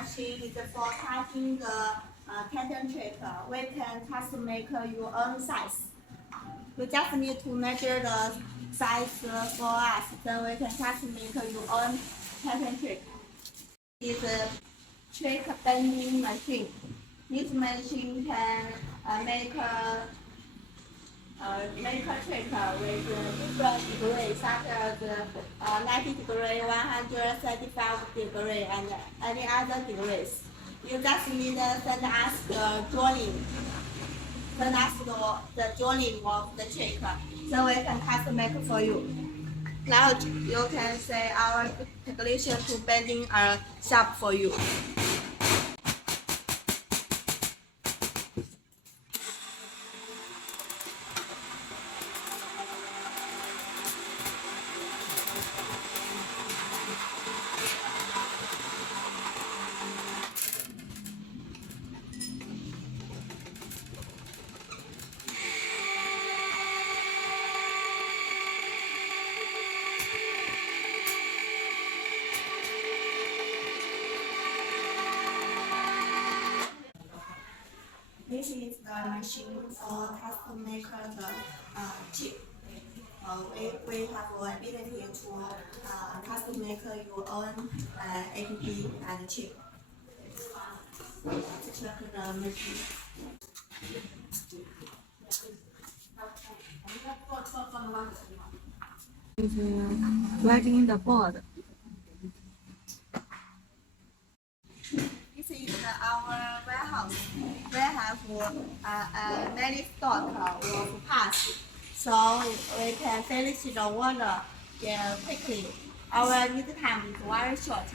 machine is for cutting the pattern trick. We can custom make your own size. You just need to measure the size for us, then we can custom make your own pattern trick. It's a trick bending machine. This machine can make a trick with different degrees, such as 90 degree, 135 degree, and any other degrees. You just need to send us the drawing. Send us the drawing of the trick, so we can custom make for you. Now you can say our technician to bending a shop for you. This is the machine for custom make the chip. We have the ability to custom make your own app and chip. Check the machine. Writing the board. This is our warehouse. We have many stock of parts, so we can finish the order quickly. Our lead time is very short.